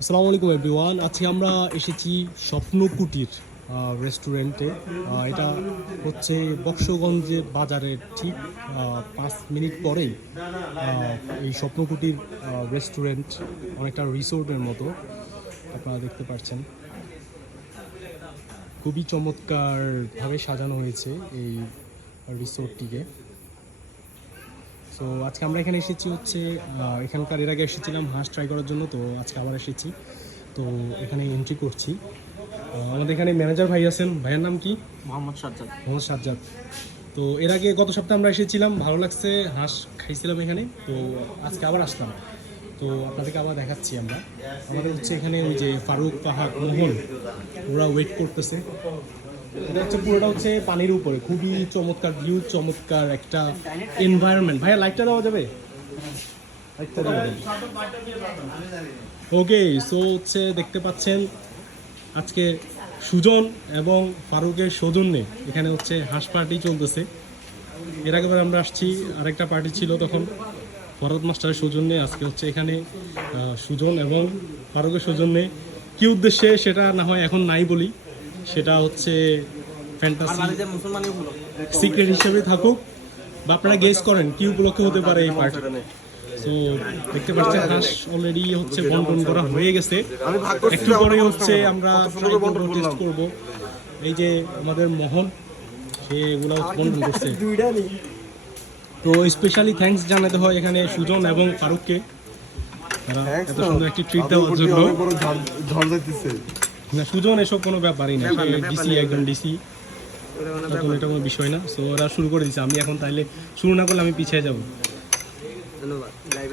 আসসালামু আলাইকুম এভরিওয়ান। আজকে আমরা এসেছি স্বপ্নকুটির রেস্টুরেন্টে। এটা হচ্ছে বক্সগঞ্জের বাজারের ঠিক 5 মিনিট পরেই এই স্বপ্নকুটির রেস্টুরেন্ট, অনেকটা রিসোর্টের মতো আপনারা দেখতে পাচ্ছেন। খুবই চমৎকারভাবে সাজানো হয়েছে এই রিসোর্টটিকে। সো আজকে আমরা এখানে এসেছি হচ্ছে এখানকার এর আগে এসেছিলাম হাঁস ট্রাই করার জন্য, তো আজকে আবার এসেছি। তো এখানে এন্ট্রি করছি। আমাদের এখানে ম্যানেজার ভাই আছেন, ভাইয়ের নাম কি? মোহাম্মদ সাজ্জাদ। মোহাম্মদ সাজ্জাদ। তো এর আগে গত সপ্তাহে আমরা এসেছিলাম, ভালো লাগছে, হাঁস খাইছিলাম এখানে। তো আজকে আবার আসলাম, তো আপনাদেরকে আবার দেখাচ্ছি আমরা। আমাদের হচ্ছে এখানে ওই যে ফারুক, ফাহাদ, মোহন ওরা ওয়েট করতেছে। এটা হচ্ছে পুরোটা হচ্ছে পানির উপরে, খুবই চমৎকার ভিউ, চমৎকার একটা এনভায়রনমেন্ট। ভাইয়া লাইটটা দেওয়া যাবে? ওকে, সো হচ্ছে দেখতে পাচ্ছেন আজকে সুজন এবং ফারুকের সৌজন্যে এখানে হচ্ছে হাঁস পার্টি চলতেছে। এর আগেবার আমরা আসছি, আরেকটা পার্টি ছিল তখন ফরহাদ মাস্টারের সৌজন্যে। আজকে হচ্ছে এখানে সুজন এবং ফারুকের সৌজন্যে। কী উদ্দেশ্যে সেটা না হয় এখন নাই বলি, সেটা হচ্ছে ফ্যান্টাসি সিক্রেট হিসেবে থাকুক, বা আপনারা গেস করেন কি উপলক্ষে হতে পারে এই পার্টি। সো দেখতে পাচ্ছেন হাঁস অলরেডি হচ্ছে বন্টন করা হয়ে গেছে। একটু পরেই হচ্ছে আমরা টেস্ট করব। এই যে আমাদের মোহন, সে এগুলো বন্টন করছে। তো স্পেশালি থ্যাঙ্কস জানাতে হয় এখানে সুজন এবং ফারুককে, তারা এত সুন্দর একটি ট্রিট দেওয়ার জন্য। না, সুজন এসব কোনো ব্যাপারই না, ডিসি, একদম ডিসি, এটা কোনো বিষয় না। সো ওরা শুরু করে দিচ্ছে, আমি এখন তাইলে শুরু না করলে আমি পিছিয়ে যাব। ধন্যবাদ।